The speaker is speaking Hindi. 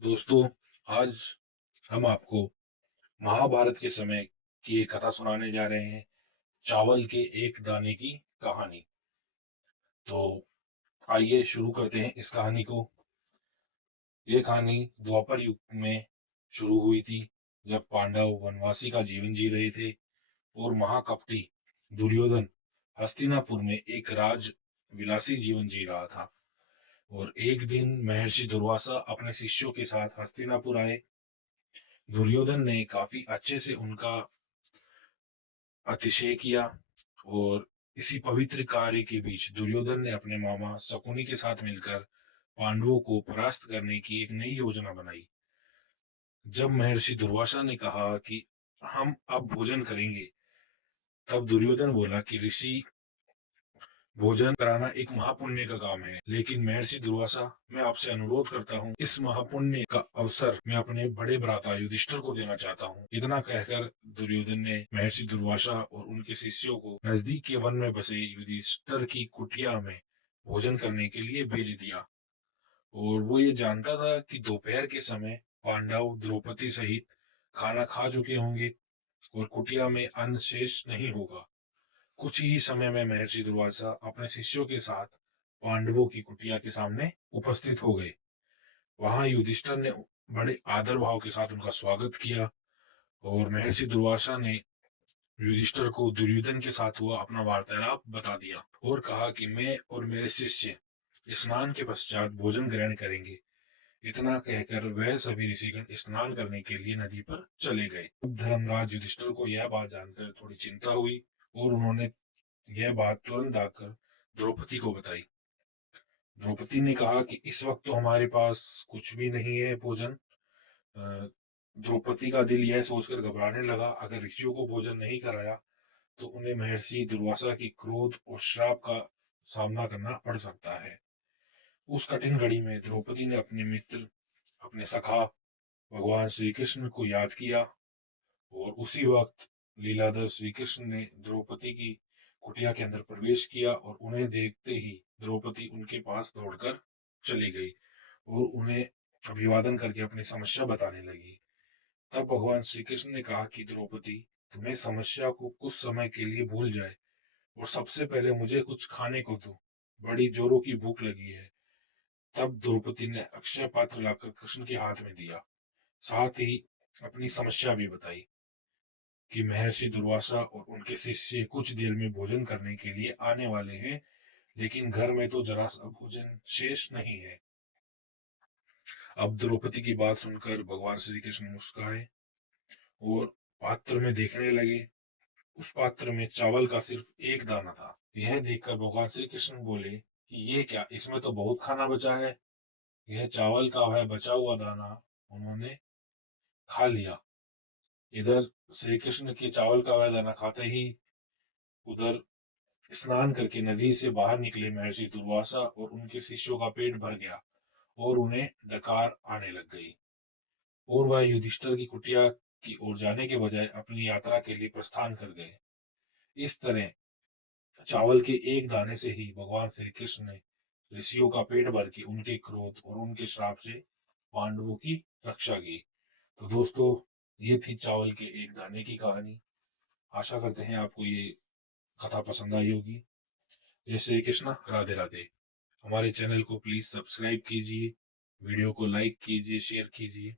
दोस्तों, आज हम आपको महाभारत के समय की एक कथा सुनाने जा रहे हैं। चावल के एक दाने की कहानी। तो आइए शुरू करते हैं इस कहानी को। ये कहानी द्वापर युग में शुरू हुई थी, जब पांडव वनवासी का जीवन जी रहे थे और महाकपटी दुर्योधन हस्तिनापुर में एक राज विलासी जीवन जी रहा था। और एक दिन महर्षि दुर्वासा अपने शिष्यों के साथ हस्तिनापुर आए। दुर्योधन ने काफी अच्छे से उनका अतिशय किया। और इसी पवित्र कार्य के बीच दुर्योधन ने अपने मामा शकुनी के साथ मिलकर पांडवों को परास्त करने की एक नई योजना बनाई। जब महर्षि दुर्वासा ने कहा कि हम अब भोजन करेंगे, तब दुर्योधन बोला कि ऋषि भोजन कराना एक महापुण्य का काम है, लेकिन महर्षि दुर्वासा, मैं आपसे अनुरोध करता हूँ, इस महापुण्य का अवसर मैं अपने बड़े भ्राता युधिष्ठिर को देना चाहता हूँ। इतना कहकर दुर्योधन ने महर्षि दुर्वासा और उनके शिष्यों को नजदीक के वन में बसे युधिष्ठिर की कुटिया में भोजन करने के लिए भेज दिया। और वो ये जानता था कि दोपहर के समय पांडव द्रौपदी सहित खाना खा चुके होंगे और कुटिया में अन्न शेष नहीं होगा। कुछ ही समय में महर्षि दुर्वासा अपने शिष्यों के साथ पांडवों की कुटिया के सामने उपस्थित हो गए। वहां युधिष्ठिर ने बड़े आदर भाव के साथ उनका स्वागत किया। और महर्षि दुर्वासा ने युधिष्ठिर को दुर्योधन के साथ हुआ अपना वार्तालाप बता दिया और कहा कि मैं और मेरे शिष्य स्नान के पश्चात भोजन ग्रहण करेंगे। इतना कहकर वह सभी ऋषिगण स्नान करने के लिए नदी पर चले गए। धर्मराज युधिष्ठिर को यह बात जानकर थोड़ी चिंता हुई और उन्होंने यह बात तुरंत आकर द्रौपदी को बताई। द्रौपदी ने कहा कि इस वक्त तो हमारे पास कुछ भी नहीं है भोजन। अ, द्रौपदी का दिल यह सोचकर घबराने लगा, अगर ऋषियों को भोजन नहीं कराया तो उन्हें महर्षि दुर्वासा की क्रोध और श्राप का सामना करना पड़ सकता है। उस कठिन घड़ी में द्रौपदी ने अपने मित्र, अपने सखा भगवान श्री कृष्ण को याद किया। और उसी वक्त लीलाधर श्री कृष्ण ने द्रौपदी की कुटिया के अंदर प्रवेश किया और उन्हें देखते ही द्रौपदी उनके पास दौड़कर चली गई और उन्हें अभिवादन करके अपनी समस्या बताने लगी। तब भगवान श्री कृष्ण ने कहा कि द्रौपदी, तुम्हें समस्या को कुछ समय के लिए भूल जाए और सबसे पहले मुझे कुछ खाने को दो, बड़ी जोरों की भूख लगी है। तब द्रौपदी ने अक्षय पात्र लाकर कृष्ण के हाथ में दिया, साथ ही अपनी समस्या भी बताई कि महर्षि दुर्वासा और उनके शिष्य कुछ देर में भोजन करने के लिए आने वाले हैं, लेकिन घर में तो जरा सा भोजन शेष नहीं है। अब द्रौपदी की बात सुनकर भगवान श्री कृष्ण मुस्कुराए और पात्र में देखने लगे। उस पात्र में चावल का सिर्फ एक दाना था। यह देखकर भगवान श्री कृष्ण बोले कि ये क्या, इसमें तो बहुत खाना बचा है। यह चावल का वह बचा हुआ दाना उन्होंने खा लिया। इधर श्री कृष्ण के चावल का वह दाना खाते ही उधर स्नान करके नदी से बाहर निकले महर्षि दुर्वासा और उनके शिष्यों का पेट भर गया और उन्हें डकार आने लग गई। और वह युधिष्ठिर की कुटिया की ओर जाने के बजाय अपनी यात्रा के लिए प्रस्थान कर गए। इस तरह चावल के एक दाने से ही भगवान श्री कृष्ण ने ऋषियों का पेट भर के उनके क्रोध और उनके श्राप से पांडवों की रक्षा की। तो दोस्तों, ये थी चावल के एक दाने की कहानी। आशा करते हैं आपको ये कथा पसंद आई होगी। जय श्री कृष्ण, राधे राधे। हमारे चैनल को प्लीज सब्सक्राइब कीजिए, वीडियो को लाइक कीजिए, शेयर कीजिए।